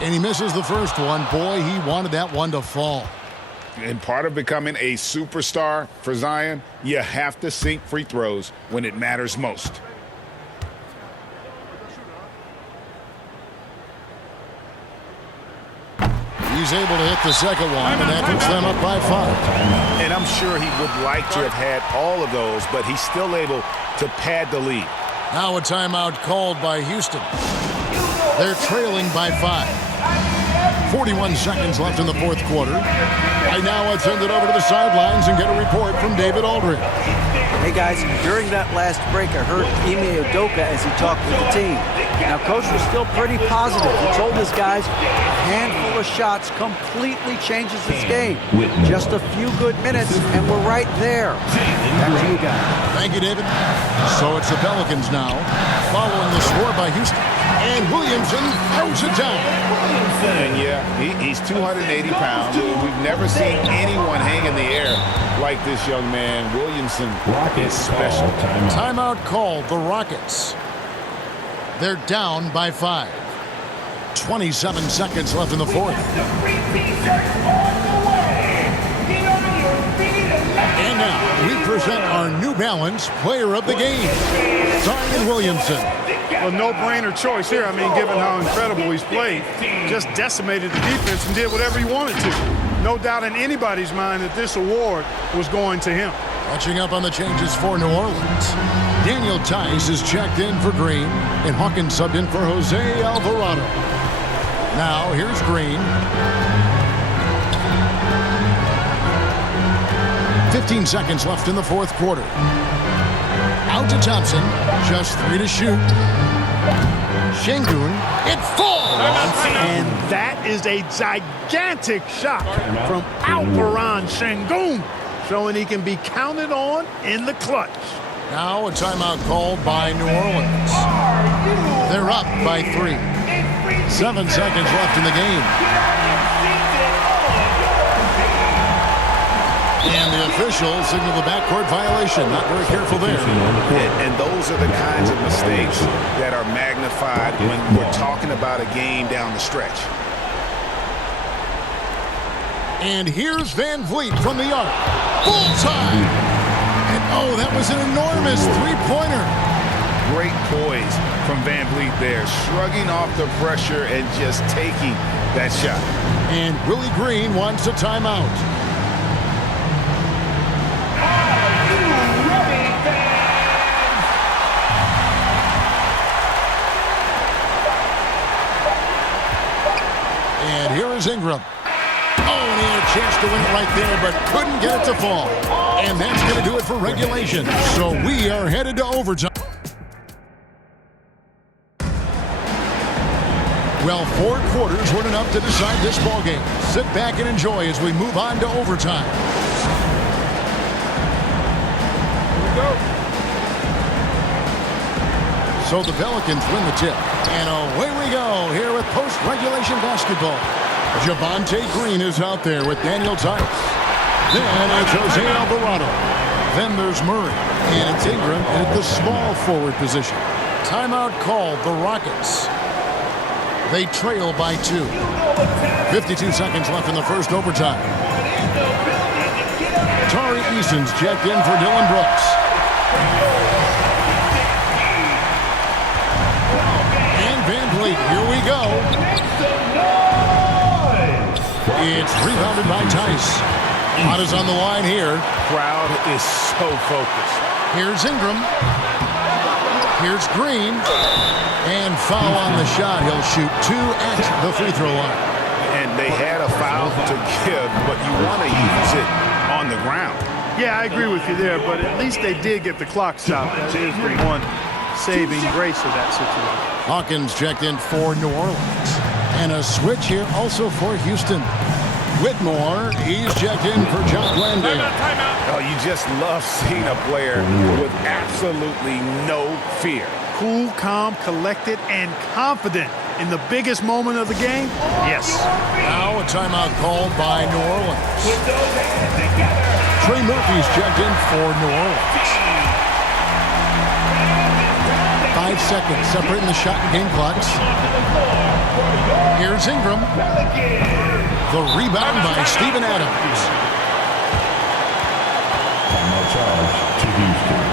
And he misses the first one. Boy, he wanted that one to fall. And part of becoming a superstar for Zion, you have to sink free throws when it matters most. He's able to hit the second one, and that puts them up by 5. And I'm sure he would like to have had all of those, but he's still able to pad the lead. Now a timeout called by Houston. They're trailing by 5. 41 seconds left in the fourth quarter. Right now, let's send it over to the sidelines and get a report from David Aldridge. Hey, guys, during that last break, I heard Ime Udoka as he talked with the team. Now, Coach was still pretty positive. He told his guys a handful of shots completely changes this game. Just a few good minutes, and we're right there. Back to you guys. Thank you, David. So it's the Pelicans now, following the score by Houston. And Williamson throws it down. And yeah, he's 280 pounds. We've never seen anyone hang in the air like this young man. Williamson is special. Timeout called the Rockets. They're down by 5. 27 seconds left in the fourth. And now we present our New Balance player of the game, Zion Williamson. A no-brainer choice here. I mean, given how incredible he's played, just decimated the defense and did whatever he wanted to. No doubt in anybody's mind that this award was going to him. Catching up on the changes for New Orleans. Daniel Tice is checked in for Green, and Hawkins subbed in for Jose Alvarado. Now, here's Green. 15 seconds left in the fourth quarter. Out to Thompson. Just 3 to shoot. Şengün. It falls! And that is a gigantic shot from Alperen Şengün, showing he can be counted on in the clutch. Now a timeout called by New Orleans. They're up by 3. 7 seconds left in the game. And the officials signal the backcourt violation. Not very careful there. And those are the kinds of mistakes that are magnified when we're talking about a game down the stretch. And here's Van Vliet from the arc. Full time. And oh, that was an enormous three-pointer. Great poise from Van Vliet there, shrugging off the pressure and just taking that shot. And Willie Green wants a timeout. And here is Ingram. Oh, and he had a chance to win it right there, but couldn't get it to fall. And that's going to do it for regulation. So we are headed to overtime. Well, 4 quarters weren't enough to decide this ballgame. Sit back and enjoy as we move on to overtime. Here we go. So the Pelicans win the tip. And away we go here with post-regulation basketball. Javonte Green is out there with Daniel Tice. Then it's Jose Alvarado. Then there's Murray. And it's Ingram at the small forward position. Timeout called the Rockets. They trail by 2. 52 seconds left in the first overtime. Tari Eason's checked in for Dylan Brooks. And Van Vliet, here we go. It's rebounded by Tice. Lot is on the line here. Crowd is so focused. Here's Ingram. Here's Green. And foul on the shot. He'll shoot 2 at the free throw line. And they had a foul to give, but you want to use it on the ground. Yeah, I agree with you there, but at least they did get the clock stopped. That is the one saving grace of that situation. Hawkins checked in for New Orleans. And a switch here also for Houston. Whitmore, he's checked in for John Landale. Oh, you just love seeing a player with absolutely no fear. Cool, calm, collected, and confident in the biggest moment of the game? Yes. Now a timeout called by New Orleans. Trey Murphy's checked in for New Orleans. 5 5 seconds separating the shot and game clocks. Here's Ingram. The rebound by Steven Adams. Timeout charge to Houston.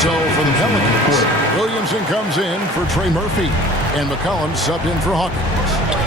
So for the Pelicans, Williamson comes in for Trey Murphy, and McCollum subbed in for Hawkins.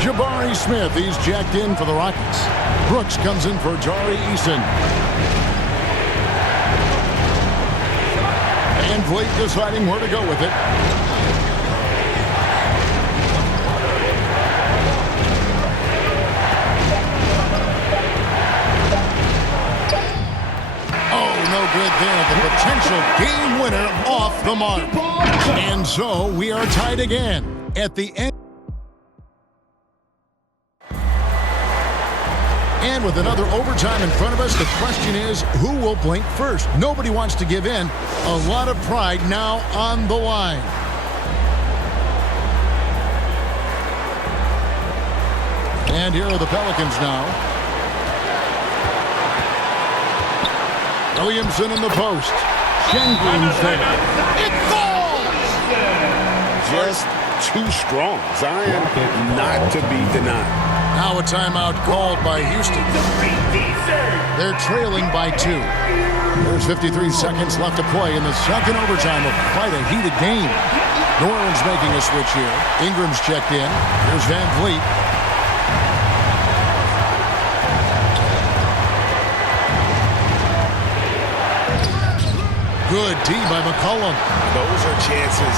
Jabari Smith, he's jacked in for the Rockets. Brooks comes in for Jari Eason. And Vliet deciding where to go with it. No good there. The potential game winner off the mark. And so we are tied again at the end. And with another overtime in front of us, the question is, who will blink first? Nobody wants to give in. A lot of pride now on the line. And here are the Pelicans now. Williamson in the post. Shengun's there. It falls! Just too strong. Zion not to be denied. Now a timeout called by Houston. They're trailing by 2. There's 53 seconds left to play in the second overtime of quite a heated game. New Orleans making a switch here. Ingram's checked in. Here's Van Vliet. Good D by McCollum. Those are chances.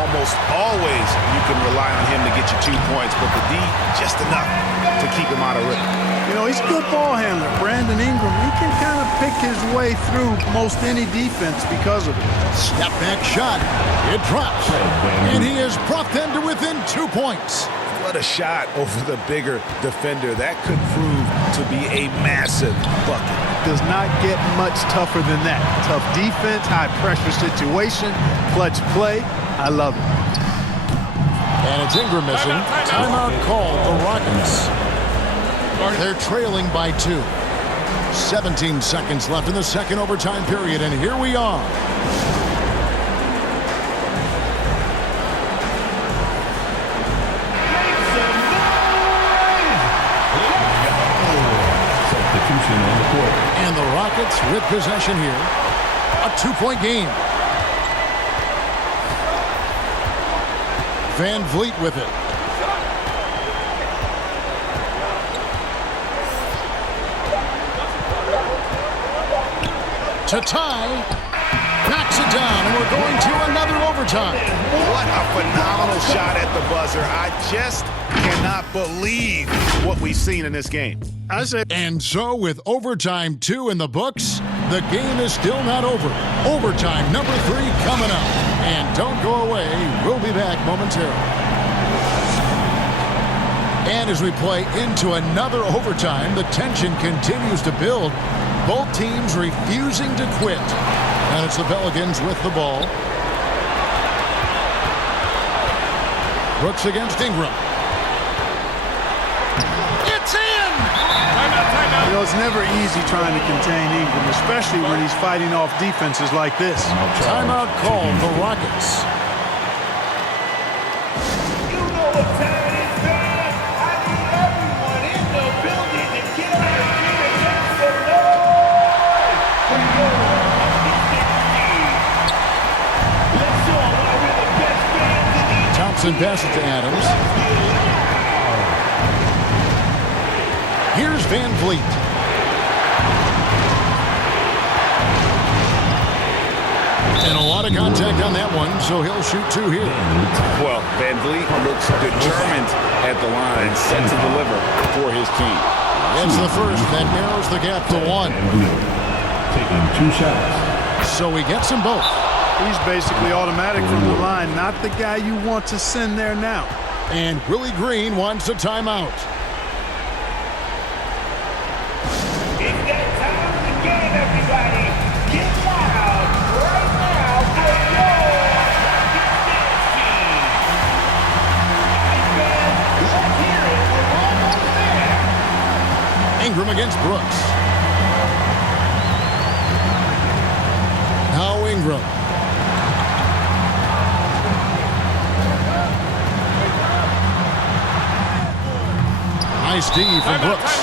Almost always you can rely on him to get you 2 points, but the D, just enough to keep him out of rhythm. You know, he's a good ball handler. Brandon Ingram, he can kind of pick his way through most any defense because of it. Step back shot. It drops. And he has brought them to within 2 points. What a shot over the bigger defender. That could prove to be a massive bucket. Does not get much tougher than that. Tough defense, high pressure situation, clutch play. I love it. And it's Ingram missing. Timeout called the Rockets. They're trailing by 2. 17 seconds left in the second overtime period, and here we are. Substitution on the court. And the Rockets with possession here. A 2-point game. Van Vliet with it. To tie. Knocks it down, and we're going to another overtime. What a phenomenal shot at the buzzer. I just cannot believe what we've seen in this game. And so with overtime 2 in the books, the game is still not over. Overtime number 3 coming up. And don't go away. We'll be back momentarily. And as we play into another overtime, the tension continues to build. Both teams refusing to quit. And it's the Pelicans with the ball. Brooks against Ingram. It's in! You know, it's never easy trying to contain Ingram, especially when he's fighting off defenses like this. Timeout called the Rockets. You know what time it is, man. I need everyone in the building to get on their feet and make some noise. For your Asistencia. Let's show them why we're the best fans in the Thompson passes to Adams. Here's Van Vliet. And a lot of contact on that one, so he'll shoot 2 here. Well, Van Vliet looks determined at the line, set to deliver for his team. It's the first that narrows the gap to 1. Taking 2 shots. So he gets them both. He's basically automatic from the line, not the guy you want to send there now. And Willie Green wants a timeout. It's that time of the game, everybody. Get loud right now for your Asistencia. Let's hear it. We're almost there. Ingram against Brooks. Now Ingram. Nice D from Brooks.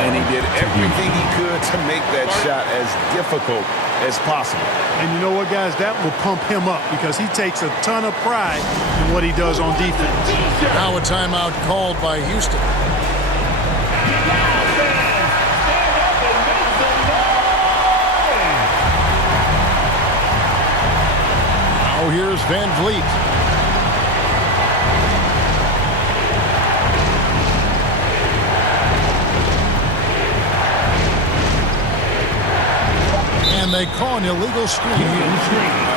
And he did everything he could to make that shot as difficult as possible. And you know what, guys? That will pump him up because he takes a ton of pride in what he does on defense. Now a timeout called by Houston. Now here's Van Vliet. And they call an illegal screen here.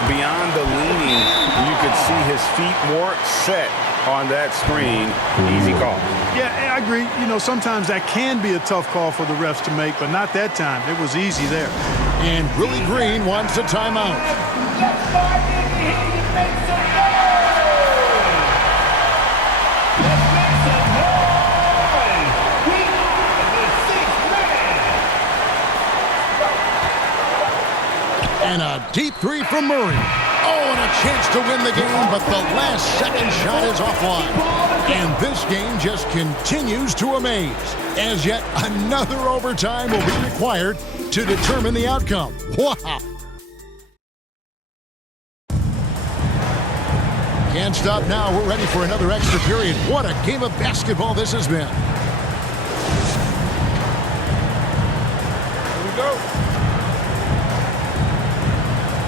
Beyond the leaning, you could see his feet weren't set on that screen. Easy call. Yeah, I agree. You know, sometimes that can be a tough call for the refs to make, but not that time. It was easy there. And Willie Green wants a timeout. And a deep three from Murray. Oh, and a chance to win the game, but the last second shot is offline. And this game just continues to amaze, as yet another overtime will be required to determine the outcome. Wow. Can't stop now. We're ready for another extra period. What a game of basketball this has been. Here we go.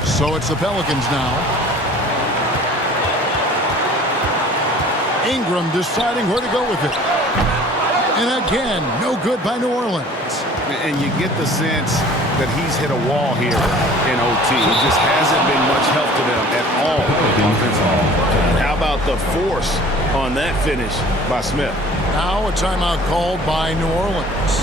So it's the Pelicans now. Ingram deciding where to go with it. And again, no good by New Orleans. And you get the sense that he's hit a wall here in OT. It just hasn't been much help to them at all. How about the force on that finish by Smith? Now a timeout called by New Orleans.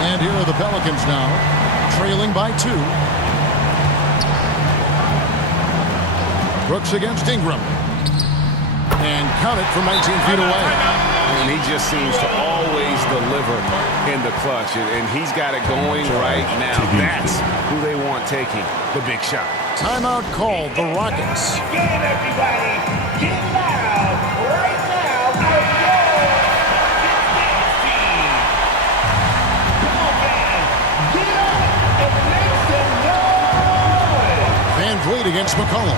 And here are the Pelicans now, trailing by 2. Brooks against Ingram. And count it from 19 feet away. And he just seems to always deliver in the clutch. And he's got it going right now. That's who they want taking the big shot. Timeout called, the Rockets. Get everybody, get loud right now for your team. Come on, man, get up and make some noise. Van Vliet against McCollum.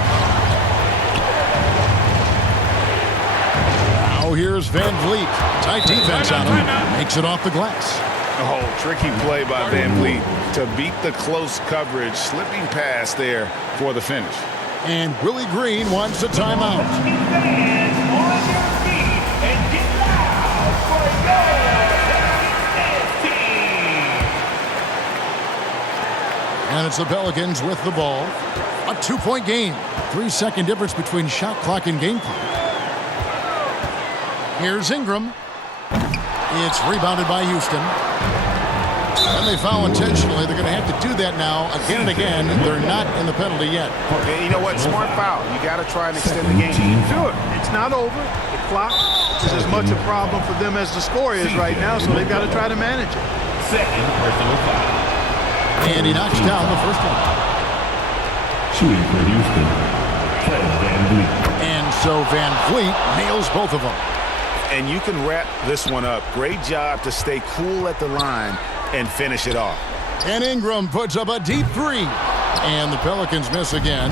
Now here's Van Vliet. Tight defense on him. Makes it off the glass. Oh, tricky play by Van Vliet to beat the close coverage. Slipping pass there for the finish. And Willie Green wants a timeout. Fans on your feet and get loud for your team. And it's the Pelicans with the ball. A 2-point game. 3-second difference between shot clock and game clock. Here's Ingram. It's rebounded by Houston. And they foul intentionally. They're going to have to do that now again and again. They're not in the penalty yet. And you know what? Smart foul. You got to try and extend the game. Do it. It's not over. The clock is as much a problem for them as the score is right now, so they've got to try to manage it. Second personal foul. And he knocks down the first one. Shooting for Houston, Fred Van Vliet. And so Van Vliet nails both of them. And you can wrap this one up. Great job to stay cool at the line and finish it off. And Ingram puts up a deep 3. And the Pelicans miss again.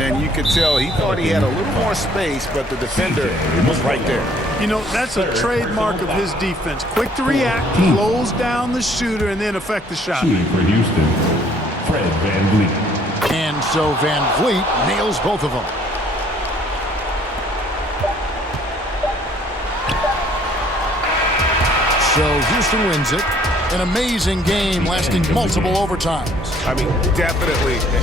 And you could tell he thought he had a little more space, but the defender was right there. You know, that's a trademark of his defense. Quick to react, close down the shooter, and then affect the shot. Shooting for Houston, Fred Van Vliet. And so Van Vliet nails both of them. So Houston wins it. An amazing game lasting multiple overtimes. I mean, definitely